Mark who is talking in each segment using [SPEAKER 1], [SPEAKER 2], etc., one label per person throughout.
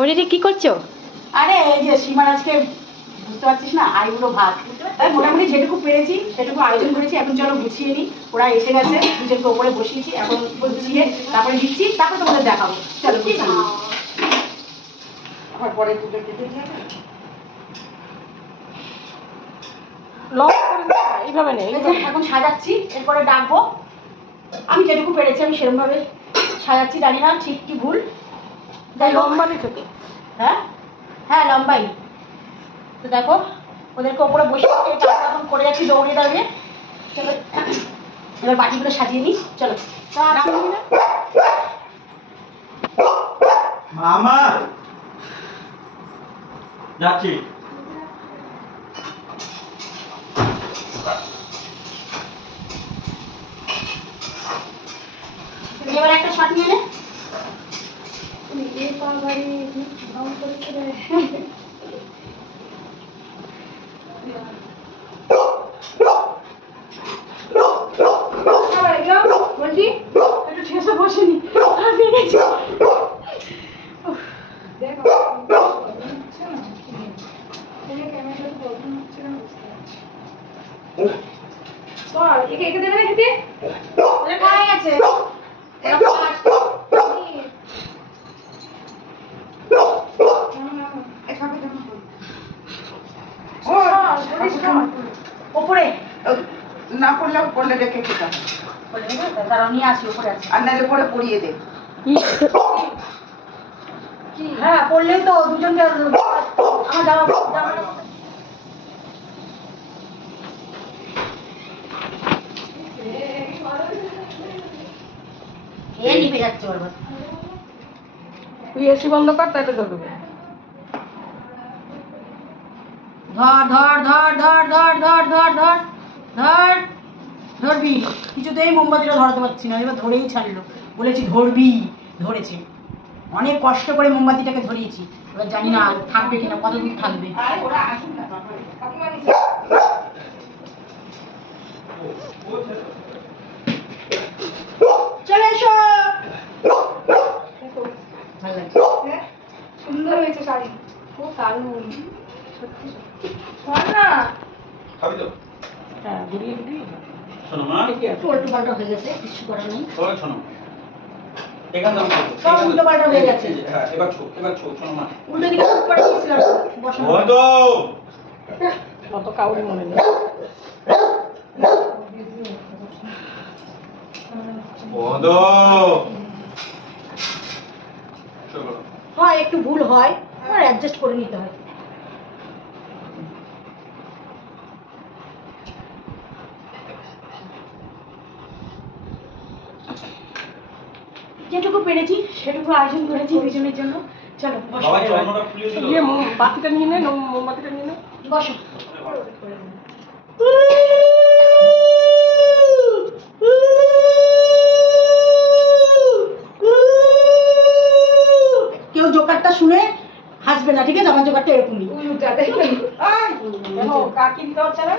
[SPEAKER 1] ওরে কি করছ?
[SPEAKER 2] আরে, এই যে সীমার আজকে, বুঝতে পারছিস না আইগুলো ভাত। তাই মোটামুটি যেটুকু পেরেছি, সেটুকু আয়োজন করেছি, এখন চলো গুছিয়ে নিই ওরা এসে গেছে, দুজনকে ওপরে বসিয়েছি, এখন গুছিয়ে তারপরে দিচ্ছি, তারপরে তোমাদের দেখাবো। চলো, গুছিয়ে।
[SPEAKER 3] আবার পরে দুটো কেটে
[SPEAKER 1] দাও, এইভাবে নেই।
[SPEAKER 2] এখন সাজাচ্ছি এরপরে ডাকবো। আমি যেটুকু পেরেছি আমি সেরকম ভাবে সাজাচ্ছি জানি না ঠিক কি ভুল।
[SPEAKER 1] লম্বা রেখে
[SPEAKER 2] হ্যাঁ? হ্যাঁ লম্বাই। তো দেখো ওদেরকে ওপরে বসে এখন করে যাচ্ছি দৌড়িয়ে দাঁড়িয়ে। চলো এবার বাটিগুলো সাজিয়ে নিই। চলো।
[SPEAKER 4] মামা! যাচ্ছি।
[SPEAKER 2] এবার একটা শট নিয়ে নে।
[SPEAKER 1] কর একে একে দেবে না খেতে
[SPEAKER 3] ওটা খাই আছে
[SPEAKER 2] ওপরে নিয়ে আসি উপরে আছে
[SPEAKER 3] আর নাহলে পরে পড়িয়ে দে
[SPEAKER 2] হ্যাঁ পড়লেই তো দুজনকে আমার জামা জামা এ নিভে যাচ্ছে বারবার
[SPEAKER 1] তুই এসি বন্ধ কর তাহলে ধরবে
[SPEAKER 2] ধর ধর ধর ধর ধর ধর ধর ধর ধর ধরবি। কিছুতেই মোমবাতিটা ধরাতে পারছি না এবার ধরেই ছাড়লো। বলেছি ধরবি ধরেছে। অনেক কষ্ট করে মোমবাতিটাকে ধরিয়েছি। এবার জানি না থাকবে কিনা কতদূর থাকবে। ভালো লাগছে।
[SPEAKER 1] সুন্দর হয়েছে শাড়ি। খুব দারুণ। সত্যি শোন না?
[SPEAKER 4] খাবি তো।
[SPEAKER 1] হ্যাঁ ঘুরিয়ে ঘুরিয়ে
[SPEAKER 4] শোনো মা।
[SPEAKER 2] একটু উল্টো পাল্টা হয়ে গেছে কিছু করার নেই।
[SPEAKER 4] ওই শোনো। এখান থেকে
[SPEAKER 2] সব উল্টোপাল্টা হয়ে গেছে।
[SPEAKER 4] হ্যাঁ এবার ছো এবার ছো শোনো মা।
[SPEAKER 2] উল্টো দিকে মুখ করে দিয়েছিলাম। বসানো
[SPEAKER 4] বন্ধ!
[SPEAKER 1] অত কাউরি মনে নেই।
[SPEAKER 4] বন্ধ চলো
[SPEAKER 2] হয় একটু ভুল হয় আর অ্যাডজাস্ট করে নিতে হয়। যেটুকু পেরেছি সেটুকু আয়োজন করেছি দুজনের জন্য। চলো বসো।
[SPEAKER 4] দিল।
[SPEAKER 1] ইয়ে মোম বাতিটা নিয়ে নে মোমবাতিটা নিয়ে নে।
[SPEAKER 2] বসো। জোকারটা এরকমই
[SPEAKER 1] হচ্ছে না?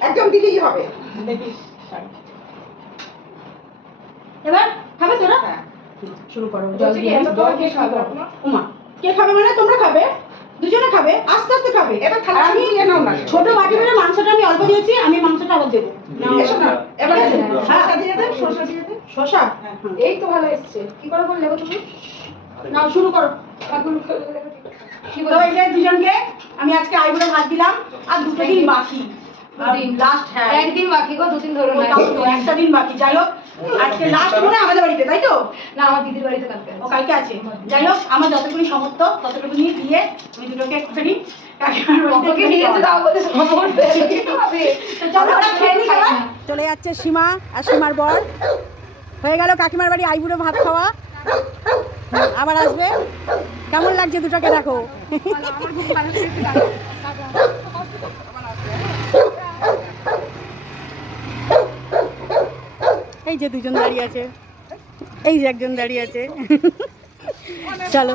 [SPEAKER 3] একদম দিলেই হবে।
[SPEAKER 1] দেখিস।
[SPEAKER 2] এবার খাবে তোরা?
[SPEAKER 3] হ্যাঁ।
[SPEAKER 2] শুরু করো। জল
[SPEAKER 1] বলছি কি,
[SPEAKER 2] দিয়ে।
[SPEAKER 1] খাবে?
[SPEAKER 2] মানে তোমরা খাবে? দুজনে খাবে আস্তে আস্তে খাবে।
[SPEAKER 3] এবার থালা
[SPEAKER 2] আমি
[SPEAKER 3] দিয়ে নাও না।
[SPEAKER 2] ছোট বাটি করে মাংসটা আমি অল্প দিয়েছি আমি মাংসটা আবার দেবো। নাও।
[SPEAKER 3] এসো না এবার?
[SPEAKER 2] হ্যাঁ।
[SPEAKER 3] শসা দিয়ে দেন শসা দিয়ে দেন।
[SPEAKER 2] শশা
[SPEAKER 1] এই তো ভালো এসছে। কি করে বললে তুমি?
[SPEAKER 2] নাও শুরু করো। তো
[SPEAKER 1] বললে
[SPEAKER 2] দুজনকে আমি আজকে আইবুড়ো ভাত দিলাম আর দুটো দিন বাকি। লাস্ট হ্যাঁ।
[SPEAKER 1] একদিন বাকি গো দুদিন ধরে
[SPEAKER 2] ও তাও তো, একটা দিন বাকি যাই হোক। আজকে লাস্ট মনে আমাদের বাড়িতে তাই তো?
[SPEAKER 1] না আমার দিদির বাড়িতে কালকে
[SPEAKER 2] ও কালকে আছে। যাই হোক আমার সমর্থ দিয়ে আমি দুটোকে একটুখানি। চলে যাচ্ছে সীমা আর সীমার বর। হয়ে গেল কাকিমার বাড়ি আইবুড়ো ভাত খাওয়া। আবার আসবে? কেমন লাগছে দুটাকে দেখো? এই যে দুজন দাঁড়িয়ে আছে। এই যে একজন দাঁড়িয়ে আছে। চলো।